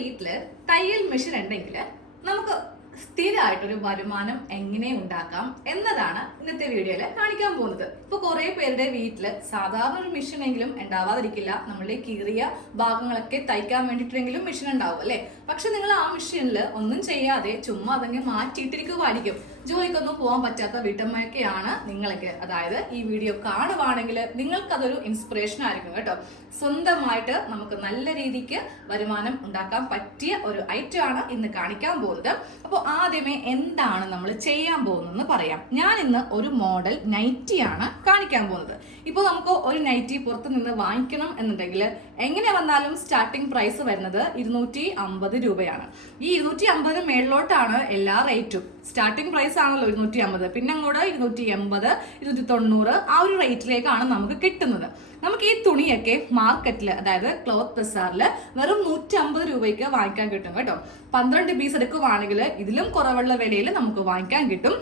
വീട്ടില് തയ്യൽ മെഷീൻ ഉണ്ടെങ്കിൽ നമുക്ക് സ്ഥിരമായിട്ടൊരു വരുമാനം എങ്ങനെ ഉണ്ടാക്കാം എന്നതാണ് ഇന്നത്തെ വീഡിയോയിൽ കാണിക്കാൻ പോകുന്നത്. ഇപ്പൊ കുറെ പേരുടെ വീട്ടില് സാധാരണ ഒരു മെഷീൻ എങ്കിലും ഉണ്ടാവാതിരിക്കില്ല. നമ്മളുടെ കീറിയ ഭാഗങ്ങളൊക്കെ തയ്ക്കാൻ വേണ്ടിയിട്ടെങ്കിലും മെഷീൻ ഉണ്ടാവും അല്ലെ. പക്ഷെ നിങ്ങൾ ആ മെഷീനിൽ ഒന്നും ചെയ്യാതെ ചുമ്മാ അതങ്ങ് മാറ്റിയിട്ടിരിക്കുമായിരിക്കും. ജോലിക്കൊന്നും പോകാൻ പറ്റാത്ത വീട്ടമ്മയൊക്കെയാണ് നിങ്ങൾക്ക്. അതായത് ഈ വീഡിയോ കാണുവാണെങ്കിൽ നിങ്ങൾക്ക് അതൊരു ഇൻസ്പിറേഷൻ ആയിരിക്കും കേട്ടോ. സ്വന്തമായിട്ട് നമുക്ക് നല്ല രീതിക്ക് വരുമാനം ഉണ്ടാക്കാൻ പറ്റിയ ഒരു ഐറ്റം ആണ് ഇന്ന് കാണിക്കാൻ പോകുന്നത്. അപ്പോൾ ആദ്യമേ എന്താണ് നമ്മൾ ചെയ്യാൻ പോകുന്നതെന്ന് പറയാം. ഞാൻ ഇന്ന് ഒരു മോഡൽ നൈറ്റിയാണ് കാണിക്കാൻ പോകുന്നത്. ഇപ്പോൾ നമുക്ക് ഒരു നൈറ്റി പുറത്ത് നിന്ന് വാങ്ങിക്കണം എന്നുണ്ടെങ്കിൽ എങ്ങനെ വന്നാലും സ്റ്റാർട്ടിംഗ് പ്രൈസ് വരുന്നത് 250 രൂപയാണ്. ഈ 250 മേളിലോട്ടാണ് എല്ലാ റേറ്റും. സ്റ്റാർട്ടിംഗ് പ്രൈസ് ആണല്ലോ 250, പിന്നെ അങ്ങോട്ട് 280, 290 ആ ഒരു റേറ്റിലേക്കാണ് നമുക്ക് കിട്ടുന്നത്. നമുക്ക് ഈ തുണിയൊക്കെ മാർക്കറ്റിൽ, അതായത് ക്ലോത്ത് ബസാറിൽ വെറും 150 രൂപയ്ക്ക് വാങ്ങിക്കാൻ കിട്ടും കേട്ടോ. 12 പീസ് എടുക്കുവാണെങ്കിൽ ഇതിലും കുറവുള്ള വിലയിൽ നമുക്ക് വാങ്ങിക്കാൻ കിട്ടും.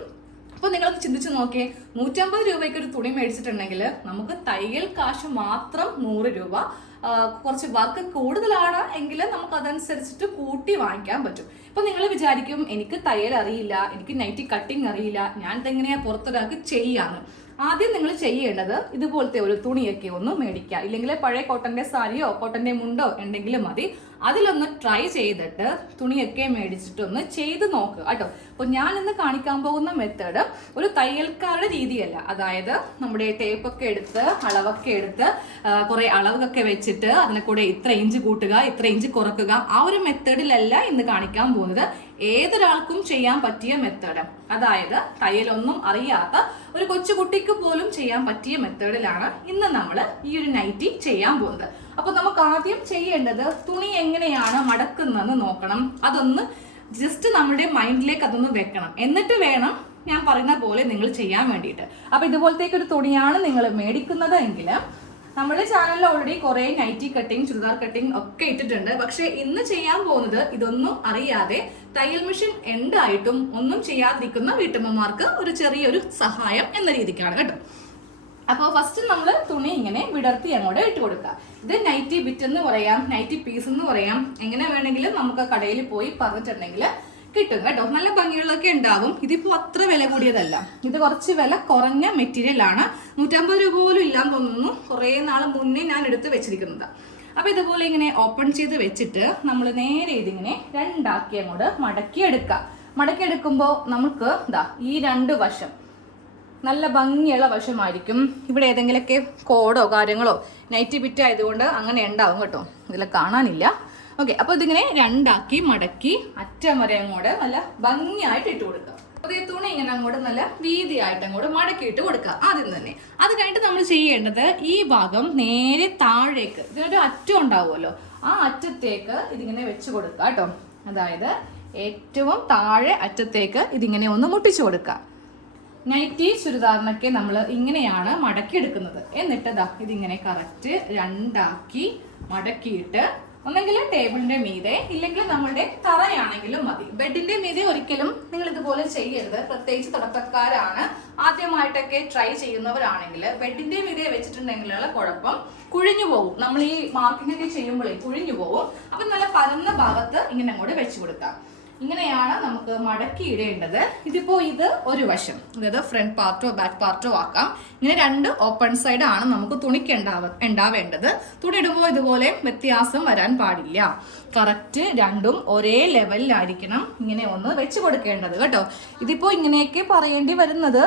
അപ്പൊ നിങ്ങളൊന്ന് ചിന്തിച്ചു നോക്കിയേ, 150 രൂപയ്ക്ക് ഒരു തുണി മേടിച്ചിട്ടുണ്ടെങ്കിൽ നമുക്ക് തയ്യൽ കാശ് മാത്രം 100 രൂപ. കുറച്ച് വർക്ക് കൂടുതലാണ് എങ്കിൽ നമുക്ക് അതനുസരിച്ചിട്ട് കൂട്ടി വാങ്ങിക്കാൻ പറ്റും. ഇപ്പൊ നിങ്ങൾ വിചാരിക്കും എനിക്ക് തയ്യൽ അറിയില്ല, എനിക്ക് നൈറ്റി കട്ടിങ് അറിയില്ല, ഞാൻ ഇതെങ്ങനെയാ പുറത്തൊരാൾക്ക് ചെയ്യാന്ന്. ആദ്യം നിങ്ങൾ ചെയ്യേണ്ടത് ഇതുപോലത്തെ ഒരു തുണിയൊക്കെ ഒന്ന് മേടിക്കുക. ഇല്ലെങ്കിൽ പഴയ കോട്ടന്റെ സാരിയോ കോട്ടന്റെ മുണ്ടോ ഉണ്ടെങ്കിലും മതി. അതിലൊന്ന് ട്രൈ ചെയ്തിട്ട് തുണിയൊക്കെ മേടിച്ചിട്ടൊന്ന് ചെയ്ത് നോക്കുക കേട്ടോ. അപ്പൊ ഞാൻ ഇന്ന് കാണിക്കാൻ പോകുന്ന മെത്തേഡ് ഒരു തയ്യൽക്കാരുടെ രീതിയല്ല. അതായത് നമ്മുടെ ടേപ്പൊക്കെ എടുത്ത് അളവൊക്കെ എടുത്ത് കുറെ അളവൊക്കെ വെച്ചിട്ട് അതിനെ കൂടെ ഇത്ര ഇഞ്ച് കൂട്ടുക ഇത്ര ഇഞ്ച് കുറക്കുക, ആ ഒരു മെത്തേഡിലല്ല ഇന്ന് കാണിക്കാൻ പോകുന്നത്. ഏതൊരാൾക്കും ചെയ്യാൻ പറ്റിയ മെത്തേഡ്, അതായത് തയ്യലൊന്നും അറിയാത്ത ഒരു കൊച്ചുകുട്ടിക്ക് പോലും ചെയ്യാൻ പറ്റിയ മെത്തേഡിലാണ് ഇന്ന് നമ്മൾ ഈ ഒരു നൈറ്റി ചെയ്യാൻ പോകുന്നത്. അപ്പൊ നമുക്ക് ആദ്യം ചെയ്യേണ്ടത് തുണി എങ്ങനെയാണ് മടക്കുന്നതെന്ന് നോക്കണം. അതൊന്ന് ജസ്റ്റ് നമ്മുടെ മൈൻഡിലേക്ക് അതൊന്ന് വെക്കണം. എന്നിട്ട് വേണം ഞാൻ പറയുന്ന പോലെ നിങ്ങൾ ചെയ്യാൻ വേണ്ടിയിട്ട്. അപ്പൊ ഇതുപോലത്തേക്ക് ഒരു തുണിയാണ് നിങ്ങൾ മേടിക്കുന്നത് എങ്കിൽ നമ്മുടെ ചാനലിൽ ഓൾറെഡി കുറെ നൈറ്റി കട്ടിങ്, ചുരിദാർ കട്ടിങ് ഒക്കെ ഇട്ടിട്ടുണ്ട്. പക്ഷെ ഇന്ന് ചെയ്യാൻ പോകുന്നത് ഇതൊന്നും അറിയാതെ തയ്യൽ മെഷീൻ ഉണ്ടായിട്ടും ഒന്നും ചെയ്യാതിരിക്കുന്ന വീട്ടമ്മമാർക്ക് ഒരു ചെറിയൊരു സഹായം എന്ന രീതിക്കാണ് കേട്ടോ. അപ്പോൾ ഫസ്റ്റ് നമ്മൾ തുണി ഇങ്ങനെ വിടർത്തി അങ്ങോട്ട് ഇട്ട് കൊടുക്കുക. ഇത് നൈറ്റി ബിറ്റ് എന്ന് പറയാം, നൈറ്റി പീസ് എന്ന് പറയാം. എങ്ങനെ വേണമെങ്കിലും നമുക്ക് കടയിൽ പോയി പറഞ്ഞിട്ടുണ്ടെങ്കിൽ കിട്ടും കേട്ടോ. നല്ല ഭംഗികളൊക്കെ ഉണ്ടാവും. ഇതിപ്പോ അത്ര വില കൂടിയതല്ല, ഇത് കുറച്ച് വില കുറഞ്ഞ മെറ്റീരിയൽ ആണ്. 150 രൂപ പോലും ഇല്ലാന്ന് തോന്നുന്നു. കുറെ നാൾ മുന്നേ ഞാൻ എടുത്ത് വെച്ചിരിക്കുന്നത്. അപ്പൊ ഇതുപോലെ ഇങ്ങനെ ഓപ്പൺ ചെയ്ത് വെച്ചിട്ട് നമ്മൾ നേരെ ഇതിങ്ങനെ രണ്ടാക്കി അങ്ങോട്ട് മടക്കി എടുക്കുക. മടക്കി എടുക്കുമ്പോൾ നമുക്ക് ഈ രണ്ട് വശം നല്ല ഭംഗിയുള്ള വശമായിരിക്കും. ഇവിടെ ഏതെങ്കിലുമൊക്കെ കോഡോ കാര്യങ്ങളോ നൈറ്റി ബിറ്റ് ആയതുകൊണ്ട് അങ്ങനെ ഉണ്ടാവും കേട്ടോ, ഇതിൽ കാണാനില്ല. ഓക്കെ, അപ്പൊ ഇതിങ്ങനെ രണ്ടാക്കി മടക്കി അറ്റം വരെ അങ്ങോട്ട് നല്ല ഭംഗിയായിട്ട് ഇട്ട് കൊടുക്കുക. അതേ തുണി ഇങ്ങനെ അങ്ങോട്ട് നല്ല വീതിയായിട്ട് അങ്ങോട്ട് മടക്കിയിട്ട് കൊടുക്കുക ആദ്യം തന്നെ. അത് കഴിഞ്ഞിട്ട് നമ്മൾ ചെയ്യേണ്ടത് ഈ ഭാഗം നേരെ താഴേക്ക്, ഇതിനൊരു അറ്റം ഉണ്ടാവുമല്ലോ, ആ അറ്റത്തേക്ക് ഇതിങ്ങനെ വെച്ച് കൊടുക്കുക കേട്ടോ. അതായത് ഏറ്റവും താഴെ അറ്റത്തേക്ക് ഇതിങ്ങനെ ഒന്ന് മുട്ടിച്ചു കൊടുക്കുക. നൈറ്റി ചുരിദാറിനൊക്കെ നമ്മൾ ഇങ്ങനെയാണ് മടക്കിയെടുക്കുന്നത്. എന്നിട്ട് ഇതിങ്ങനെ കറക്റ്റ് രണ്ടാക്കി മടക്കിയിട്ട് ഒന്നെങ്കിൽ ടേബിളിന്റെ മീതെ, ഇല്ലെങ്കിൽ നമ്മളുടെ തറയാണെങ്കിലും മതി. ബെഡിന്റെ മീതെ ഒരിക്കലും നിങ്ങൾ ഇതുപോലെ ചെയ്യരുത്. പ്രത്യേകിച്ച് തുടക്കക്കാരാണ്, ആദ്യമായിട്ടൊക്കെ ട്രൈ ചെയ്യുന്നവരാണെങ്കിൽ ബെഡിന്റെ മീതെ വെച്ചിട്ടുണ്ടെങ്കിലുള്ള കുഴപ്പം കുഴിഞ്ഞു പോകും. നമ്മൾ ഈ മാർക്കിംഗ് ഒക്കെ ചെയ്യുമ്പോഴേ കുഴിഞ്ഞു പോകും. അപ്പൊ നല്ല പരന്ന ഭാഗത്ത് ഇങ്ങനെ അങ്ങോട്ട് വെച്ച് കൊടുക്കാം. ഇങ്ങനെയാണ് നമുക്ക് മടക്കി ഇടേണ്ടത്. ഇതിപ്പോ ഇത് ഒരു വശം, അതായത് ഫ്രണ്ട് പാർട്ടോ ബാക്ക് പാർട്ടോ ആക്കാം. ഇങ്ങനെ രണ്ട് ഓപ്പൺ സൈഡ് ആണ് നമുക്ക് തുണിക്ക് ഉണ്ടാവേണ്ടത്. തുണി ഇടുമ്പോൾ ഇതുപോലെ വ്യത്യാസം വരാൻ പാടില്ല. കറക്റ്റ് രണ്ടും ഒരേ ലെവലിലായിരിക്കണം ഇങ്ങനെ ഒന്ന് വെച്ച് കൊടുക്കേണ്ടത് കേട്ടോ. ഇതിപ്പോ ഇങ്ങനെയൊക്കെ പറയേണ്ടി വരുന്നത്,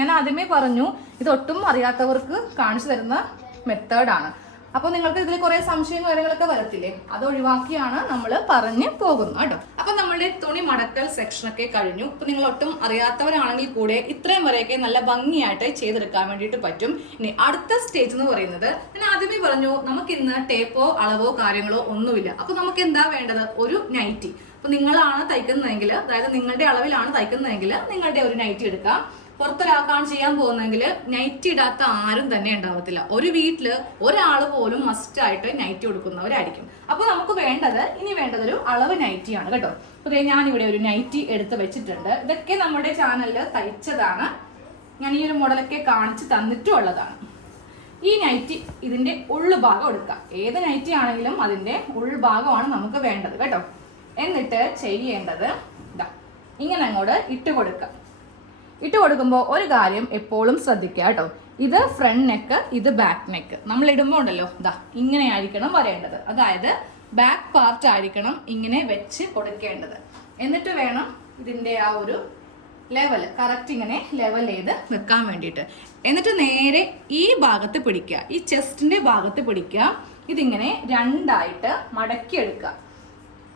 ഞാൻ ആദ്യമേ പറഞ്ഞു, ഇതൊട്ടും അറിയാത്തവർക്ക് കാണിച്ചു തരുന്ന മെത്തേഡാണ്. അപ്പൊ നിങ്ങൾക്ക് ഇതിൽ കുറെ സംശയം കാര്യങ്ങളൊക്കെ വരത്തില്ലേ, അത് ഒഴിവാക്കിയാണ് നമ്മൾ പറഞ്ഞു പോകുന്നത് കേട്ടോ. അപ്പൊ നമ്മളുടെ തുണി മടക്കൽ സെക്ഷനൊക്കെ കഴിഞ്ഞു. ഇപ്പൊ നിങ്ങൾ ഒട്ടും അറിയാത്തവരാണെങ്കിൽ കൂടെ ഇത്രയും വരെയൊക്കെ നല്ല ഭംഗിയായിട്ട് ചെയ്തെടുക്കാൻ വേണ്ടിയിട്ട് പറ്റും. ഇനി അടുത്ത സ്റ്റേജ് എന്ന് പറയുന്നത്, ഞാൻ ആദ്യമേ പറഞ്ഞു നമുക്ക് ഇന്ന് ടേപ്പോ അളവോ കാര്യങ്ങളോ ഒന്നുമില്ല. അപ്പൊ നമുക്ക് എന്താ വേണ്ടത്, ഒരു നൈറ്റി. അപ്പൊ നിങ്ങളാണ് തയ്ക്കുന്നതെങ്കിൽ, അതായത് നിങ്ങളുടെ അളവിലാണ് തയ്ക്കുന്നതെങ്കിൽ നിങ്ങളുടെ ഒരു നൈറ്റി എടുക്കാം. പുറത്തൊരാൾക്കാണ് ചെയ്യാൻ പോകുന്നതെങ്കിൽ നൈറ്റി ഇടാത്ത ആരും തന്നെ ഉണ്ടാവത്തില്ല. ഒരു വീട്ടില് ഒരാൾ പോലും മസ്റ്റായിട്ട് നൈറ്റി കൊടുക്കുന്നവരായിരിക്കും. അപ്പൊ നമുക്ക് ഇനി വേണ്ടത് ഒരു അളവ് നൈറ്റിയാണ് കേട്ടോ. അപ്പൊ ഞാനിവിടെ ഒരു നൈറ്റി എടുത്ത് വെച്ചിട്ടുണ്ട്. ഇതൊക്കെ നമ്മുടെ ചാനലിൽ തയ്ച്ചതാണ്. ഞാൻ ഈ ഒരു മോഡലൊക്കെ കാണിച്ച് തന്നിട്ടുള്ളതാണ്. ഈ നൈറ്റി ഇതിൻ്റെ ഉൾഭാഗം എടുക്കുക. ഏത് നൈറ്റി ആണെങ്കിലും അതിൻ്റെ ഉൾഭാഗമാണ് നമുക്ക് വേണ്ടത് കേട്ടോ. എന്നിട്ട് ചെയ്യേണ്ടത് ഇതാ ഇങ്ങനെ അങ്ങോട്ട് ഇട്ട് കൊടുക്കുക. ഇട്ട് കൊടുക്കുമ്പോൾ ഒരു കാര്യം എപ്പോഴും ശ്രദ്ധിക്കുക കേട്ടോ. ഇത് ഫ്രണ്ട് നെക്ക്, ഇത് ബാക്ക് നെക്ക്. നമ്മൾ ഇടുമ്പോൾ ഉണ്ടല്ലോ ഇതാ ഇങ്ങനെ ആയിരിക്കണം വരേണ്ടത്. അതായത് ബാക്ക് പാർട്ട് ആയിരിക്കണം ഇങ്ങനെ വെച്ച് കൊടുക്കേണ്ടത്. എന്നിട്ട് വേണം ഇതിൻ്റെ ആ ഒരു ലെവൽ കറക്റ്റ് ഇങ്ങനെ ലെവൽ ചെയ്ത് വെക്കാൻ വേണ്ടിയിട്ട്. എന്നിട്ട് നേരെ ഈ ഭാഗത്ത് പിടിക്കുക, ഈ ചെസ്റ്റിൻ്റെ ഭാഗത്ത് പിടിക്കുക. ഇതിങ്ങനെ രണ്ടായിട്ട് മടക്കിയെടുക്കുക.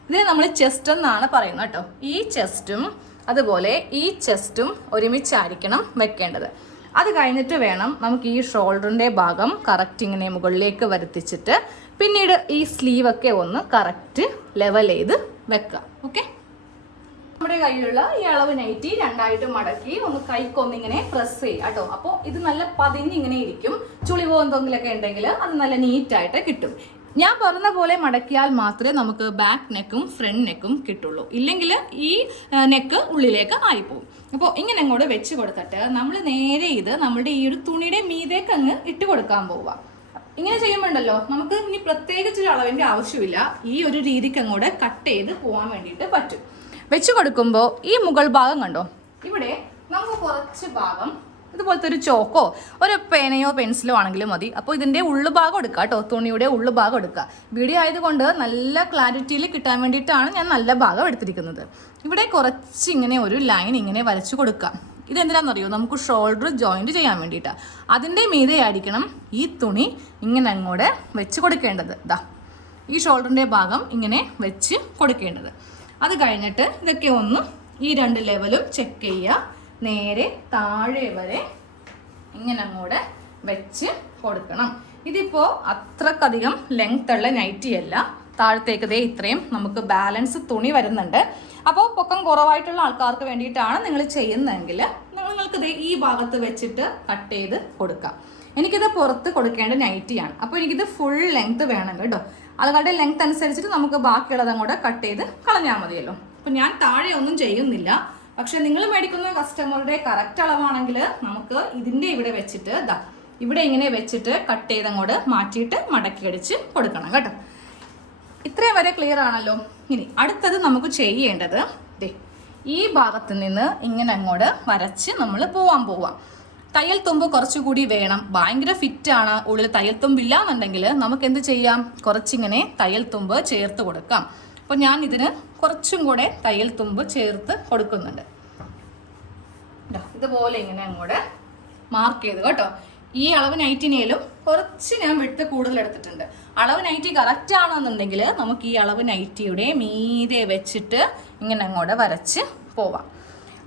ഇത് നമ്മൾ ചെസ്റ്റ് എന്നാണ് പറയുന്നത് കേട്ടോ. ഈ ചെസ്റ്റും അതുപോലെ ഈ ചെസ്റ്റും ഒരുമിച്ചായിരിക്കണം വെക്കേണ്ടത്. അത് കഴിഞ്ഞിട്ട് വേണം നമുക്ക് ഈ ഷോൾഡറിൻ്റെ ഭാഗം കറക്റ്റ് ഇങ്ങനെ മുകളിലേക്ക് വരുത്തിച്ചിട്ട് പിന്നീട് ഈ സ്ലീവൊക്കെ ഒന്ന് കറക്റ്റ് ലെവൽ ചെയ്ത് വെക്കുക. ഓക്കെ, നമ്മുടെ കയ്യിലുള്ള ഈ അളവ് നൈറ്റി രണ്ടായിട്ട് മടക്കി ഒന്ന് കൈക്കൊന്നിങ്ങനെ പ്രസ് ചെയ്യുക കേട്ടോ. അപ്പോൾ ഇത് നല്ല പതിഞ്ഞിങ്ങനെ ഇരിക്കും. ചുളിവോ എന്തെങ്കിലുമൊക്കെ ഉണ്ടെങ്കിൽ അത് നല്ല നീറ്റായിട്ട് കിട്ടും. ഞാൻ പറഞ്ഞ പോലെ മടക്കിയാൽ മാത്രമേ നമുക്ക് ബാക്ക് നെക്കും ഫ്രണ്ട് നെക്കും കിട്ടുള്ളൂ. ഇല്ലെങ്കിൽ ഈ നെക്ക് ഉള്ളിലേക്ക് ആയിപ്പോവും. അപ്പോൾ ഇങ്ങനെ അങ്ങോട്ട് വെച്ച് കൊടുത്തിട്ട് നമ്മൾ നേരെ ഇത് നമ്മുടെ ഈ ഒരു തുണിയുടെ മീതേക്ക് അങ്ങ് ഇട്ട് കൊടുക്കാൻ പോവുക. ഇങ്ങനെ ചെയ്യുമ്പോണ്ടല്ലോ നമുക്ക് ഇനി പ്രത്യേകിച്ചൊരു അളവിൻ്റെ ആവശ്യമില്ല. ഈ ഒരു രീതിക്ക് അങ്ങോട്ട് കട്ട് ചെയ്ത് പോകാൻ വേണ്ടിയിട്ട് പറ്റും. വെച്ച് കൊടുക്കുമ്പോൾ ഈ മുകൾ ഭാഗം കണ്ടോ, ഇവിടെ നമുക്ക് കുറച്ച് ഭാഗം ഇതുപോലത്തെ ഒരു ചോക്കോ ഒരു പേനയോ പെൻസിലോ ആണെങ്കിലും മതി. അപ്പോൾ ഇതിൻ്റെ ഉള്ളുഭാഗം എടുക്കുക കേട്ടോ, തുണിയുടെ ഉള്ളുഭാഗം എടുക്കുക. വീഡിയോ ആയതുകൊണ്ട് നല്ല ക്ലാരിറ്റിയിൽ കിട്ടാൻ വേണ്ടിയിട്ടാണ് ഞാൻ നല്ല ഭാഗം എടുത്തിരിക്കുന്നത്. ഇവിടെ കുറച്ച് ഇങ്ങനെ ഒരു ലൈൻ ഇങ്ങനെ വരച്ചു കൊടുക്കുക. ഇതെന്തിനാണെന്നറിയോ, നമുക്ക് ഷോൾഡർ ജോയിൻറ്റ് ചെയ്യാൻ വേണ്ടിയിട്ടാണ്. അതിൻ്റെ മീതെ ആയിരിക്കണം ഈ തുണി ഇങ്ങനെ അങ്ങോട്ട് വെച്ച് കൊടുക്കേണ്ടത്. ഇതാ ഈ ഷോൾഡറിൻ്റെ ഭാഗം ഇങ്ങനെ വെച്ച് കൊടുക്കേണ്ടത്. അത് കഴിഞ്ഞിട്ട് ഇതൊക്കെ ഒന്ന് ഈ രണ്ട് ലെവലും ചെക്ക് ചെയ്യുക. നേരെ താഴെ വരെ ഇങ്ങനെ അങ്ങോട്ട് വെച്ച് കൊടുക്കണം. ഇതിപ്പോൾ അത്രക്കധികം ലെങ്ത് ഉള്ള നൈറ്റി അല്ല, താഴത്തേക്ക് ദേ ഇത്രയും നമുക്ക് ബാലൻസ് തുണി വരുന്നുണ്ട്. അപ്പോൾ പൊക്കം കുറവായിട്ടുള്ള ആൾക്കാർക്ക് വേണ്ടിയിട്ടാണ് നിങ്ങൾ ചെയ്യുന്നതെങ്കിൽ നിങ്ങൾക്ക് ദേ ഈ ഭാഗത്ത് വെച്ചിട്ട് കട്ട് ചെയ്ത് കൊടുക്കാം. എനിക്കിത് പുറത്ത് കൊടുക്കേണ്ട നൈറ്റിയാണ്. അപ്പോൾ എനിക്കിത് ഫുൾ ലെങ്ത് വേണം കേട്ടോ. അതുകളുടെ ലെങ്ത് അനുസരിച്ചിട്ട് നമുക്ക് ബാക്കിയുള്ളത് അങ്ങോട്ട് കട്ട് ചെയ്ത് കളഞ്ഞാൽ മതിയല്ലോ. അപ്പോൾ ഞാൻ താഴെ ഒന്നും ചെയ്യുന്നില്ല. പക്ഷെ നിങ്ങൾ മേടിക്കുന്ന കസ്റ്റമറുടെ കറക്റ്റ് അളവാണെങ്കിൽ നമുക്ക് ഇതിൻ്റെ ഇവിടെ വെച്ചിട്ട് ദാ ഇവിടെ ഇങ്ങനെ വെച്ചിട്ട് കട്ട് ചെയ്ത് അങ്ങോട്ട് മാറ്റിയിട്ട് മടക്കി അടിച്ച് കൊടുക്കണം കേട്ടോ. ഇത്രയും വരെ ക്ലിയർ ആണല്ലോ. ഇനി അടുത്തത് നമുക്ക് ചെയ്യേണ്ടത് ദേ ഈ ഭാഗത്ത് നിന്ന് ഇങ്ങനെ അങ്ങോട്ട് വരച്ച് നമ്മൾ പോവാം. തയ്യൽ തുമ്പ് കുറച്ചുകൂടി വേണം. ഭയങ്കര ഫിറ്റാണ്, ഉള്ളിൽ തയ്യൽ തുമ്പില്ല എന്നുണ്ടെങ്കിൽ നമുക്ക് എന്ത് ചെയ്യാം, കുറച്ചിങ്ങനെ തയ്യൽ തുമ്പ് ചേർത്ത് കൊടുക്കാം. അപ്പോൾ ഞാൻ ഇതിന് കുറച്ചും കൂടെ തയ്യൽ തുമ്പ് ചേർത്ത് കൊടുക്കുന്നുണ്ട്. ഇതുപോലെ ഇങ്ങനെ അങ്ങോട്ട് മാർക്ക് ചെയ്ത് കേട്ടോ. ഈ അളവ് നൈറ്റിനേലും കുറച്ച് ഞാൻ വിട്ട് കൂടുതൽ എടുത്തിട്ടുണ്ട്. അളവ് നൈറ്റി കറക്റ്റ് ആണെന്നുണ്ടെങ്കിൽ നമുക്ക് ഈ അളവ് നൈറ്റിയുടെ മീതെ വെച്ചിട്ട് ഇങ്ങനെ അങ്ങോട്ട് വരച്ച് പോവാം.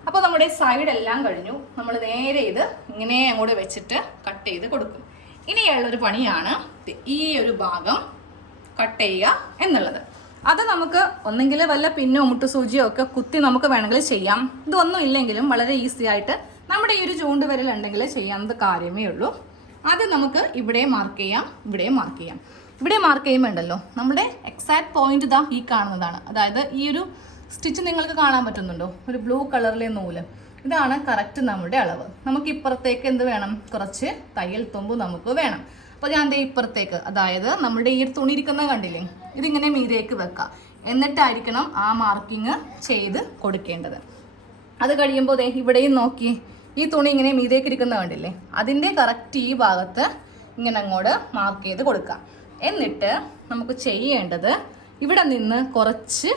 അപ്പോൾ നമ്മുടെ സൈഡ് എല്ലാം കഴിഞ്ഞു. നമ്മൾ നേരെ ഇത് ഇങ്ങനെ അങ്ങോട്ട് വെച്ചിട്ട് കട്ട് ചെയ്ത് കൊടുക്കും. ഇനിയുള്ളൊരു പണിയാണ് ഈ ഒരു ഭാഗം കട്ട് ചെയ്യുക എന്നുള്ളത്. അത് നമുക്ക് ഒന്നെങ്കിൽ വല്ല പിന്നോ മുട്ടുസൂചിയോ ഒക്കെ കുത്തി നമുക്ക് വേണമെങ്കിൽ ചെയ്യാം. ഇതൊന്നും ഇല്ലെങ്കിലും വളരെ ഈസി ആയിട്ട് നമ്മുടെ ഈ ഒരു ചൂണ്ടുവിരലുണ്ടെങ്കിൽ ചെയ്യാവുന്ന കാര്യമേ ഉള്ളൂ. അത് നമുക്ക് ഇവിടെ മാർക്ക് ചെയ്യാം, ഇവിടെ മാർക്ക് ചെയ്യാം. ഇവിടെ മാർക്ക് ചെയ്യുമ്പോൾ ഉണ്ടല്ലോ നമ്മുടെ എക്സാക്ട് പോയിന്റ് ഇതാ ഈ കാണുന്നതാണ്. അതായത് ഈ ഒരു സ്റ്റിച്ച് നിങ്ങൾക്ക് കാണാൻ പറ്റുന്നുണ്ടോ, ഒരു ബ്ലൂ കളറിലെ നൂല്. ഇതാണ് കറക്റ്റ് നമ്മുടെ അളവ്. നമുക്ക് ഇപ്പുറത്തേക്ക് എന്ത് വേണം, കുറച്ച് തയ്യൽ തുമ്പ് നമുക്ക് വേണം. അപ്പോൾ ഞാൻ ഇപ്പുറത്തേക്ക്, അതായത് നമ്മുടെ ഈ തുണി ഇരിക്കുന്നത് കണ്ടില്ലേ, ഇതിങ്ങനെ മീതേക്ക് വെക്കാം. എന്നിട്ടായിരിക്കണം ആ മാർക്കിങ് ചെയ്ത് കൊടുക്കേണ്ടത്. അത് കഴിയുമ്പോൾ ഇവിടെയും നോക്കി ഈ തുണി ഇങ്ങനെ മീതേക്ക് ഇരിക്കുന്നത് കണ്ടില്ലേ, അതിൻ്റെ കറക്റ്റ് ഈ ഭാഗത്ത് ഇങ്ങനെ അങ്ങോട്ട് മാർക്ക് ചെയ്ത് കൊടുക്കാം. എന്നിട്ട് നമുക്ക് ചെയ്യേണ്ടത് ഇവിടെ നിന്ന് കുറച്ച്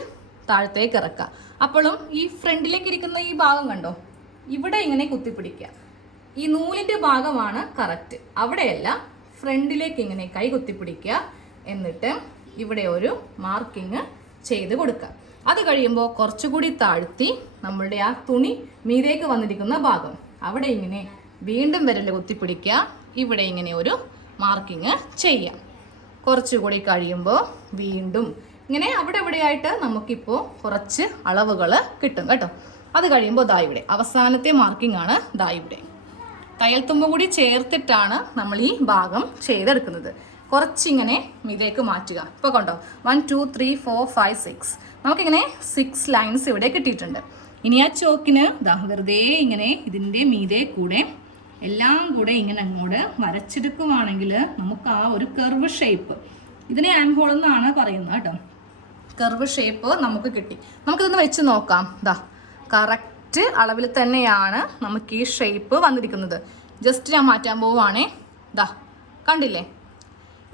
താഴത്തേക്ക് ഇറക്കുക. അപ്പോഴും ഈ ഫ്രണ്ടിലേക്ക് ഇരിക്കുന്ന ഈ ഭാഗം കണ്ടോ, ഇവിടെ ഇങ്ങനെ കുത്തിപ്പിടിക്കുക. ഈ നൂലിൻ്റെ ഭാഗമാണ് കറക്റ്റ്, അവിടെയല്ല, ഫ്രണ്ടിലേക്ക് ഇങ്ങനെ കൈ കുത്തിപ്പിടിക്കുക. എന്നിട്ട് ഇവിടെ ഒരു മാർക്കിങ് ചെയ്ത് കൊടുക്കുക. അത് കഴിയുമ്പോൾ കുറച്ചുകൂടി താഴ്ത്തി നമ്മളുടെ ആ തുണി മീതേക്ക് വന്നിരിക്കുന്ന ഭാഗം അവിടെ ഇങ്ങനെ വീണ്ടും വിരൽ കുത്തിപ്പിടിക്കുക. ഇവിടെ ഇങ്ങനെ ഒരു മാർക്കിങ് ചെയ്യാം. കുറച്ചുകൂടി കഴിയുമ്പോൾ വീണ്ടും ഇങ്ങനെ അവിടെ ഇവിടെയായിട്ട് നമുക്കിപ്പോൾ കുറച്ച് അളവുകൾ കിട്ടും കേട്ടോ. അത് കഴിയുമ്പോൾ ദാ ഇവിടെ അവസാനത്തെ മാർക്കിംഗ് ആണ് ദാ ഇവിടെ. തയ്യൽ തുമ്പും കൂടി ചേർത്തിട്ടാണ് നമ്മൾ ഈ ഭാഗം ചെയ്തെടുക്കുന്നത്. കുറച്ചിങ്ങനെ മീതേക്ക് മാറ്റുക. ഇപ്പോൾ കണ്ടോ 1 2 3 4 5 6 നമുക്കിങ്ങനെ 6 ലൈൻസ് ഇവിടെ കിട്ടിയിട്ടുണ്ട്. ഇനി ആ ചോക്കിന് ദാ വെറുതെ ഇങ്ങനെ ഇതിൻ്റെ മീതെ കൂടെ എല്ലാം കൂടെ ഇങ്ങനെ അങ്ങോട്ട് വരച്ചെടുക്കുവാണെങ്കിൽ നമുക്ക് ആ ഒരു കർവ് ഷേപ്പ്, ഇതിനെ ആം ഹോൾ എന്നാണ് പറയുന്നത് കേട്ടോ, കർവ് ഷേപ്പ് നമുക്ക് കിട്ടി. നമുക്കിതൊന്ന് വെച്ച് നോക്കാം. ദാ കറക്റ്റ് അളവിൽ തന്നെയാണ് നമുക്ക് ഈ ഷേപ്പ് വന്നിരിക്കുന്നത്. ജസ്റ്റ് ഞാൻ മാറ്റാൻ പോവുകയാണേ. ദാ കണ്ടില്ലേ?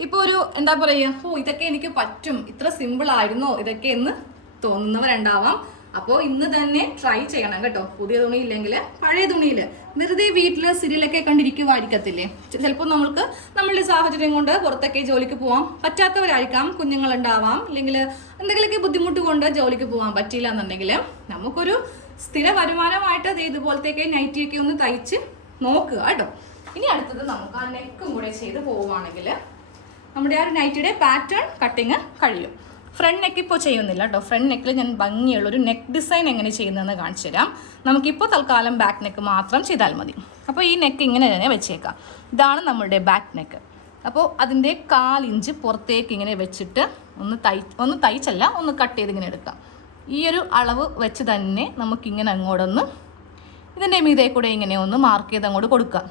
ഇപ്പോൾ ഒരു എന്താ പറയുക, ഇതൊക്കെ എനിക്ക് പറ്റും, ഇത്ര സിമ്പിൾ ആയിരുന്നോ ഇതൊക്കെ എന്ന് തോന്നുന്നവരുണ്ടാവാം. അപ്പോൾ ഇന്ന് തന്നെ ട്രൈ ചെയ്യണം കേട്ടോ. പുതിയ തുണി ഇല്ലെങ്കിൽ പഴയ തുണിയിൽ വെറുതെ വീട്ടിൽ സീരിയലൊക്കെ കണ്ടിരിക്കുമായിരിക്കത്തില്ലേ. ചിലപ്പോൾ നമ്മളുടെ സാഹചര്യം കൊണ്ട് പുറത്തൊക്കെ ജോലിക്ക് പോകാൻ പറ്റാത്തവരായിരിക്കാം, കുഞ്ഞുങ്ങളുണ്ടാവാം, അല്ലെങ്കിൽ എന്തെങ്കിലുമൊക്കെ ബുദ്ധിമുട്ട് കൊണ്ട് ജോലിക്ക് പോകാൻ പറ്റിയില്ല എന്നുണ്ടെങ്കിൽ നമുക്കൊരു സ്ഥിര വരുമാനമായിട്ട് ഇതുപോലത്തേക്ക് നൈറ്റിയൊക്കെ ഒന്ന് തയ്ച്ച് നോക്കുക കേട്ടോ. ഇനി അടുത്തത് നമുക്ക് ആ നെക്കും കൂടെ ചെയ്ത് പോവുകയാണെങ്കിൽ നമ്മുടെ ആ ഒരു നൈറ്റിയുടെ പാറ്റേൺ കട്ടിങ് കഴിയും. ഫ്രണ്ട് നെക്ക് ഇപ്പോൾ ചെയ്യുന്നില്ല കേട്ടോ. ഫ്രണ്ട് നെക്കിൽ ഞാൻ ഭംഗിയുള്ളൊരു നെക്ക് ഡിസൈൻ എങ്ങനെ ചെയ്യുന്നതെന്ന് കാണിച്ചു തരാം. നമുക്കിപ്പോൾ തൽക്കാലം ബാക്ക് നെക്ക് മാത്രം ചെയ്താൽ മതി. അപ്പോൾ ഈ നെക്ക് ഇങ്ങനെ തന്നെ വെച്ചേക്കാം. ഇതാണ് നമ്മളുടെ ബാക്ക് നെക്ക്. അപ്പോൾ അതിൻ്റെ 1/4 ഇഞ്ച് പുറത്തേക്ക് ഇങ്ങനെ വെച്ചിട്ട് ഒന്ന് തയ്ച്ചല്ല, ഒന്ന് കട്ട് ചെയ്ത് ഇങ്ങനെ എടുക്കാം. ഈ ഒരു അളവ് വെച്ച് തന്നെ നമുക്കിങ്ങനെ അങ്ങോട്ടൊന്ന് ഇതിൻ്റെ മീതെ കൂടെ ഇങ്ങനെ ഒന്ന് മാർക്ക് ചെയ്ത് അങ്ങോട്ട് കൊടുക്കാം.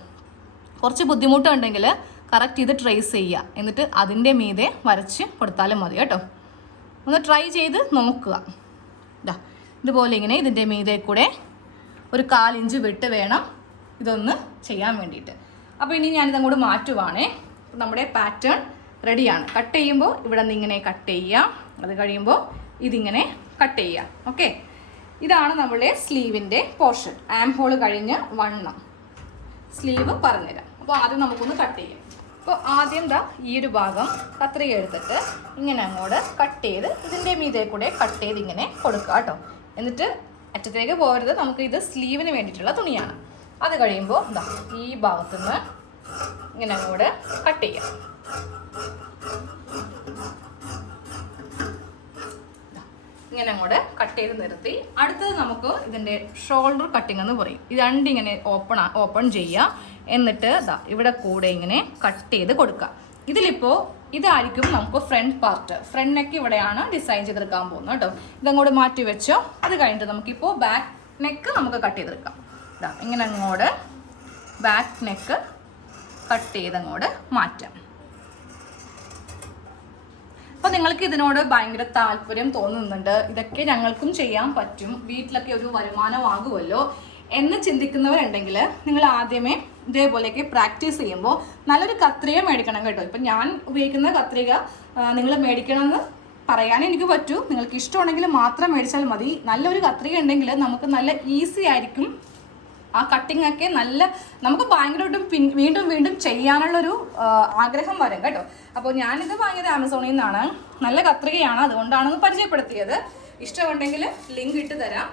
കുറച്ച് ബുദ്ധിമുട്ടുണ്ടെങ്കിൽ കറക്റ്റ് ഇത് ട്രേസ് ചെയ്യുക, എന്നിട്ട് അതിൻ്റെ മീതെ വരച്ച് കൊടുത്താലും മതി കേട്ടോ. ഒന്ന് ട്രൈ ചെയ്ത് നോക്കുക. ഇതുപോലെ ഇങ്ങനെ ഇതിൻ്റെ മീതെ കൂടെ ഒരു 1/4 ഇഞ്ച് വിട്ട് വേണം ഇതൊന്ന് ചെയ്യാൻ വേണ്ടിയിട്ട്. അപ്പോൾ ഇനി ഞാനിതങ്ങോട്ട് മാറ്റുവാണേ. നമ്മുടെ പാറ്റേൺ റെഡിയാണ്. കട്ട് ചെയ്യുമ്പോൾ ഇവിടെ നിന്ന് ഇങ്ങനെ കട്ട് ചെയ്യുക, അത് കഴിയുമ്പോൾ ഇതിങ്ങനെ കട്ട് ചെയ്യുക. ഓക്കെ, ഇതാണ് നമ്മുടെ സ്ലീവിൻ്റെ പോർഷൻ. ആം ഹോൾ കഴിഞ്ഞ് വണ്ണം സ്ലീവ് പറഞ്ഞുതരാം. അപ്പോൾ ആദ്യം നമുക്കൊന്ന് കട്ട് ചെയ്യാം. അപ്പോൾ ആദ്യം ഈ ഒരു ഭാഗം കത്രിക എടുത്തിട്ട് ഇങ്ങനെ അങ്ങോട്ട് കട്ട് ചെയ്ത് ഇതിൻ്റെ മീതെ കൂടെ കട്ട് ചെയ്ത് ഇങ്ങനെ കൊടുക്കുക കേട്ടോ. എന്നിട്ട് അറ്റത്തേക്ക് പോകരുത്, നമുക്ക് ഇത് സ്ലീവിന് വേണ്ടിയിട്ടുള്ള തുണിയാണ്. അത് കഴിയുമ്പോൾ ഈ ഭാഗത്തുനിന്ന് ഇങ്ങനെ അങ്ങോട്ട് കട്ട് ചെയ്യാം. ഇങ്ങനെ അങ്ങോട്ട് കട്ട് ചെയ്ത് നിർത്തി. അടുത്തത് നമുക്ക് ഇതിൻ്റെ ഷോൾഡർ കട്ടിങ് എന്ന് പറയും. ഇത് രണ്ടിങ്ങനെ ഓപ്പൺ ചെയ്യുക, എന്നിട്ട് ഇവിടെ കൂടെ ഇങ്ങനെ കട്ട് ചെയ്ത് കൊടുക്കുക. ഇതിലിപ്പോൾ ഇതായിരിക്കും നമുക്ക് ഫ്രണ്ട് പാർട്ട്. ഫ്രണ്ട് നെക്ക് ഇവിടെയാണ് ഡിസൈൻ ചെയ്തെടുക്കാൻ പോകുന്നത് കേട്ടോ. ഇതങ്ങോട്ട് മാറ്റി വെച്ചോ. അത് കഴിഞ്ഞിട്ട് നമുക്കിപ്പോൾ ബാക്ക് നെക്ക് നമുക്ക് കട്ട് ചെയ്തെടുക്കാം. ഇങ്ങനെ അങ്ങോട്ട് ബാക്ക് നെക്ക് കട്ട് ചെയ്തങ്ങോട്ട് മാറ്റാം. അപ്പോൾ നിങ്ങൾക്ക് ഇതിനോട് ഭയങ്കര താല്പര്യം തോന്നുന്നുണ്ട്, ഇതൊക്കെ ഞങ്ങൾക്കും ചെയ്യാൻ പറ്റും, വീട്ടിലൊക്കെ ഒരു വരുമാനമാകുമല്ലോ എന്ന് ചിന്തിക്കുന്നവരുണ്ടെങ്കിൽ നിങ്ങൾ ആദ്യമേ ഇതേപോലെയൊക്കെ പ്രാക്ടീസ് ചെയ്യുമ്പോൾ നല്ലൊരു കത്രിക മേടിക്കണം കേട്ടോ. ഇപ്പം ഞാൻ ഉപയോഗിക്കുന്ന കത്രിക നിങ്ങൾ മേടിക്കണമെന്ന് പറയാൻ എനിക്ക് പറ്റൂ. നിങ്ങൾക്ക് ഇഷ്ടമുണ്ടെങ്കിൽ മാത്രം മേടിച്ചാൽ മതി. നല്ലൊരു കത്രിക ഉണ്ടെങ്കിൽ നമുക്ക് നല്ല ഈസി ആയിരിക്കും ആ കട്ടിങ് ഒക്കെ. നമുക്ക് ഭയങ്കരമായിട്ടും വീണ്ടും വീണ്ടും ചെയ്യാനുള്ളൊരു ആഗ്രഹം വരും കേട്ടോ. അപ്പോൾ ഞാനിത് വാങ്ങിയത് ആമസോണിൽ നിന്നാണ്. നല്ല കത്രികയാണ്, അതുകൊണ്ടാണെന്ന് പരിചയപ്പെടുത്തിയത്. ഇഷ്ടമുണ്ടെങ്കിൽ ലിങ്ക് ഇട്ട് തരാം.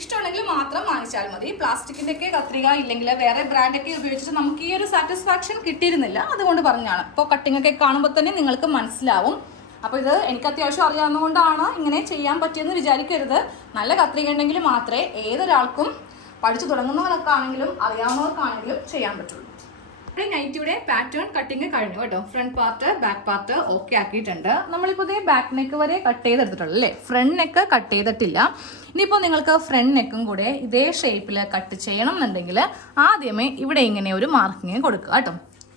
ഇഷ്ടമുണ്ടെങ്കിൽ മാത്രം വാങ്ങിച്ചാൽ മതി. പ്ലാസ്റ്റിക്കിൻ്റെ ഒക്കെ കത്രിക ഇല്ലെങ്കിൽ വേറെ ബ്രാൻഡൊക്കെ ഉപയോഗിച്ചിട്ട് നമുക്ക് ഈ ഒരു സാറ്റിസ്ഫാക്ഷൻ കിട്ടിയിരുന്നില്ല, അതുകൊണ്ട് പറഞ്ഞാണ്. ഇപ്പോൾ കട്ടിങ് ഒക്കെ കാണുമ്പോൾ തന്നെ നിങ്ങൾക്ക് മനസ്സിലാവും. അപ്പോൾ ഇത് എനിക്ക് അത്യാവശ്യം അറിയാവുന്നതുകൊണ്ടാണ് ഇങ്ങനെ ചെയ്യാൻ പറ്റിയെന്ന് വിചാരിക്കരുത്. നല്ല കത്രിക ഉണ്ടെങ്കിൽ മാത്രമേ ഏതൊരാൾക്കും പഠിച്ചു തുടങ്ങുന്നവർക്കാണെങ്കിലും അറിയാവുന്നവർക്കാണെങ്കിലും ചെയ്യാൻ പറ്റുള്ളൂ. ഇവിടെ നൈറ്റിയുടെ പാറ്റേൺ കട്ടിങ് കഴിഞ്ഞു കേട്ടോ. Front part back part okay ആക്കിയിട്ടുണ്ട്. നമ്മളിപ്പോൾ ഇതേ ബാക്ക് നെക്ക് വരെ കട്ട് ചെയ്തെടുത്തിട്ടുള്ളൂ അല്ലേ. ഫ്രണ്ട് നെക്ക് കട്ട് ചെയ്തിട്ടില്ല. ഇനിയിപ്പോൾ നിങ്ങൾക്ക് ഫ്രണ്ട് നെക്കും കൂടെ ഇതേ ഷേപ്പിൽ കട്ട് ചെയ്യണം എന്നുണ്ടെങ്കിൽ ആദ്യമേ ഇവിടെ ഇങ്ങനെ ഒരു മാർക്കിങ് കൊടുക്കുക കേട്ടോ.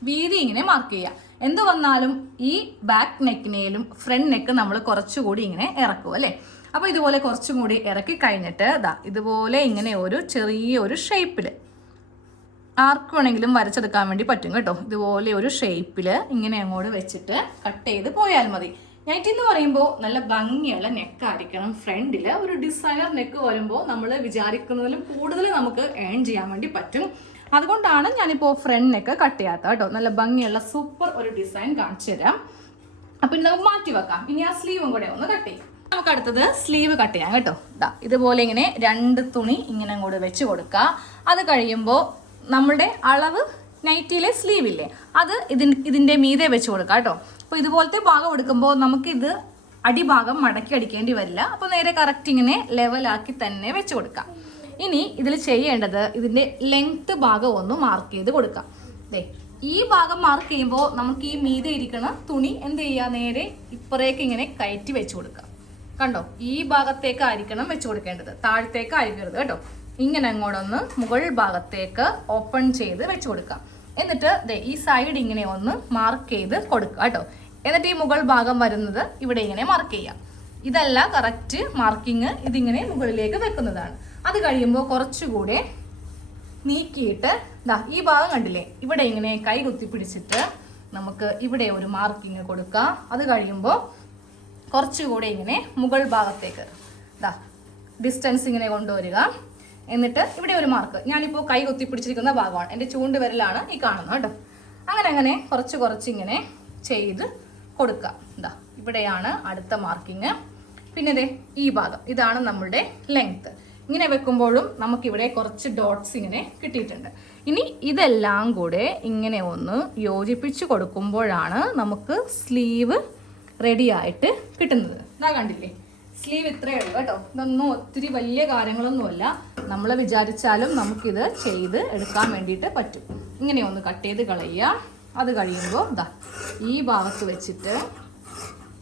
വീതി ഇങ്ങനെ മാർക്ക് ചെയ്യുക. എന്ത് വന്നാലും ഈ ബാക്ക് നെക്കിനേലും ഫ്രണ്ട് നെക്ക് നമ്മൾ കുറച്ചുകൂടി ഇങ്ങനെ ഇറക്കും അല്ലേ. അപ്പോൾ ഇതുപോലെ കുറച്ചും കൂടി ഇറക്കി കഴിഞ്ഞിട്ട് ഇതുപോലെ ഇങ്ങനെ ഒരു ചെറിയൊരു ഷേപ്പിൽ ആർക്ക് വേണമെങ്കിലും വരച്ചെടുക്കാൻ വേണ്ടി പറ്റും കേട്ടോ. ഇതുപോലെ ഒരു ഷേപ്പിൽ ഇങ്ങനെ അങ്ങോട്ട് വെച്ചിട്ട് കട്ട് ചെയ്ത് പോയാൽ മതി. നൈറ്റി എന്ന് പറയുമ്പോൾ നല്ല ഭംഗിയുള്ള നെക്കായിരിക്കണം. ഫ്രണ്ടിൽ ഒരു ഡിസൈനർ നെക്ക് വരുമ്പോൾ നമ്മൾ വിചാരിക്കുന്നതിലും കൂടുതൽ നമുക്ക് ഏൺ ചെയ്യാൻ വേണ്ടി പറ്റും. അതുകൊണ്ടാണ് ഞാനിപ്പോൾ ഫ്രണ്ട് നെക്ക് കട്ട് ചെയ്യാത്തത് കേട്ടോ. നല്ല ഭംഗിയുള്ള സൂപ്പർ ഒരു ഡിസൈൻ കാണിച്ചു തരാം. അപ്പം ഇനി നമുക്ക് മാറ്റി വെക്കാം. ഇനി ആ സ്ലീവും കൂടെ ഒന്ന് കട്ട് ചെയ്യാം. നമുക്ക് അടുത്തത് സ്ലീവ് കട്ട് ചെയ്യാം കേട്ടോ. ഇതുപോലെ ഇങ്ങനെ 2 തുണി ഇങ്ങനെ അങ്ങോട്ട് വെച്ച് കൊടുക്കുക. അത് കഴിയുമ്പോൾ നമ്മളുടെ അളവ് നൈറ്റിയിലെ സ്ലീവില്ലേ അത് ഇതിൻ്റെ മീതെ വെച്ച് കൊടുക്കുക കേട്ടോ. അപ്പോൾ ഇതുപോലത്തെ ഭാഗം എടുക്കുമ്പോൾ നമുക്കിത് അടിഭാഗം മടക്കി അടിക്കേണ്ടി വരില്ല. അപ്പോൾ നേരെ കറക്റ്റ് ഇങ്ങനെ ലെവലാക്കി തന്നെ വെച്ച് കൊടുക്കാം. ഇനി ഇതിൽ ചെയ്യേണ്ടത് ഇതിൻ്റെ ലെങ്ത്ത് ഭാഗം ഒന്ന് മാർക്ക് ചെയ്ത് കൊടുക്കാം. ഈ ഭാഗം മാർക്ക് ചെയ്യുമ്പോൾ നമുക്ക് ഈ മീതെ ഇരിക്കുന്ന തുണി എന്ത് ചെയ്യുക, നേരെ ഇപ്പുറേക്ക് ഇങ്ങനെ കയറ്റി വെച്ച് കൊടുക്കുക. കണ്ടോ, ഈ ഭാഗത്തേക്കായിരിക്കണം വെച്ച് കൊടുക്കേണ്ടത്, താഴത്തേക്ക് ആയിരിക്കരുത് കേട്ടോ. ഇങ്ങനെ അങ്ങോട്ടൊന്ന് മുകൾ ഭാഗത്തേക്ക് ഓപ്പൺ ചെയ്ത് വെച്ച് കൊടുക്കാം. എന്നിട്ട് ഈ സൈഡ് ഇങ്ങനെ ഒന്ന് മാർക്ക് ചെയ്ത് കൊടുക്കുക കേട്ടോ. എന്നിട്ട് ഈ മുകൾ ഭാഗം വരുന്നത് ഇവിടെ ഇങ്ങനെ മാർക്ക് ചെയ്യാം. ഇതല്ല കറക്റ്റ് മാർക്കിങ്, ഇതിങ്ങനെ മുകളിലേക്ക് വെക്കുന്നതാണ്. അത് കഴിയുമ്പോൾ കുറച്ചുകൂടെ നീക്കിയിട്ട് ഈ ഭാഗം കണ്ടില്ലേ, ഇവിടെ ഇങ്ങനെ കൈ കുത്തിപ്പിടിച്ചിട്ട് നമുക്ക് ഇവിടെ ഒരു മാർക്കിങ് കൊടുക്കാം. അത് കഴിയുമ്പോൾ കുറച്ചുകൂടെ ഇങ്ങനെ മുകൾ ഭാഗത്തേക്ക് ഡിസ്റ്റൻസ് ഇങ്ങനെ കൊണ്ടുവരിക. എന്നിട്ട് ഇവിടെ ഒരു മാർക്ക്, ഞാനിപ്പോൾ കൈ കുത്തിപ്പിടിച്ചിരിക്കുന്ന ഭാഗമാണ്, എൻ്റെ ചൂണ്ട് വിരലാണ് ഈ കാണുന്നത് കേട്ടോ. അങ്ങനെ കുറച്ച് ഇങ്ങനെ ചെയ്ത് കൊടുക്കുക. ഇവിടെയാണ് അടുത്ത മാർക്കിങ്. പിന്നെ ഈ ഭാഗം, ഇതാണ് നമ്മളുടെ ലെങ്ത്. ഇങ്ങനെ വെക്കുമ്പോഴും നമുക്കിവിടെ കുറച്ച് ഡോട്ട്സ് ഇങ്ങനെ കിട്ടിയിട്ടുണ്ട്. ഇനി ഇതെല്ലാം കൂടെ ഇങ്ങനെ ഒന്ന് യോജിപ്പിച്ച് കൊടുക്കുമ്പോഴാണ് നമുക്ക് സ്ലീവ് റെഡി ആയിട്ട് കിട്ടുന്നത്. കണ്ടില്ലേ, സ്ലീവ് ഇത്രയേ ഉള്ളൂ കേട്ടോ. ഇതൊന്നും ഒത്തിരി വലിയ കാര്യങ്ങളൊന്നുമല്ല. നമ്മൾ വിചാരിച്ചാലും നമുക്കിത് ചെയ്ത് എടുക്കാൻ വേണ്ടിയിട്ട് പറ്റും. ഇങ്ങനെ ഒന്ന് കട്ട് ചെയ്ത് കളയുക. അത് കഴിയുമ്പോൾ ഈ ഭാഗത്ത് വെച്ചിട്ട്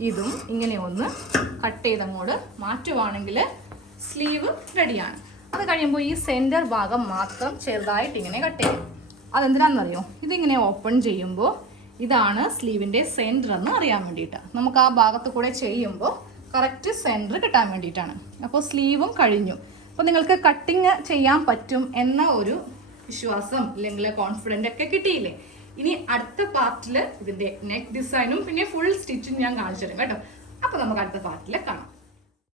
ഇതും ഇങ്ങനെ ഒന്ന് കട്ട് ചെയ്തങ്ങോട്ട് മാറ്റുവാണെങ്കിൽ സ്ലീവ് റെഡിയാണ്. അത് കഴിയുമ്പോൾ ഈ സെൻറ്റർ ഭാഗം മാത്രം ചെറുതായിട്ട് ഇങ്ങനെ കട്ട് ചെയ്യും. അതെന്തിനാണെന്നറിയോ, ഇതിങ്ങനെ ഓപ്പൺ ചെയ്യുമ്പോൾ ഇതാണ് സ്ലീവിൻ്റെ സെൻറ്റർ എന്ന് അറിയാൻ വേണ്ടിയിട്ട്. നമുക്ക് ആ ഭാഗത്ത് കൂടെ ചെയ്യുമ്പോൾ കറക്റ്റ് സെൻറ്റർ കിട്ടാൻ വേണ്ടിയിട്ടാണ്. അപ്പോൾ സ്ലീവും കഴിഞ്ഞു. അപ്പോൾ നിങ്ങൾക്ക് കട്ടിങ് ചെയ്യാൻ പറ്റും എന്ന ഒരു വിശ്വാസം അല്ലെങ്കിൽ കോൺഫിഡൻ്റ് ഒക്കെ കിട്ടിയില്ലേ? ഇനി അടുത്ത പാർട്ടിൽ ഇതിൻ്റെ നെക്ക് ഡിസൈനും പിന്നെ ഫുൾ സ്റ്റിച്ചും ഞാൻ കാണിച്ചു തരും കേട്ടോ. അപ്പോൾ നമുക്ക് അടുത്ത പാർട്ടിൽ കാണാം.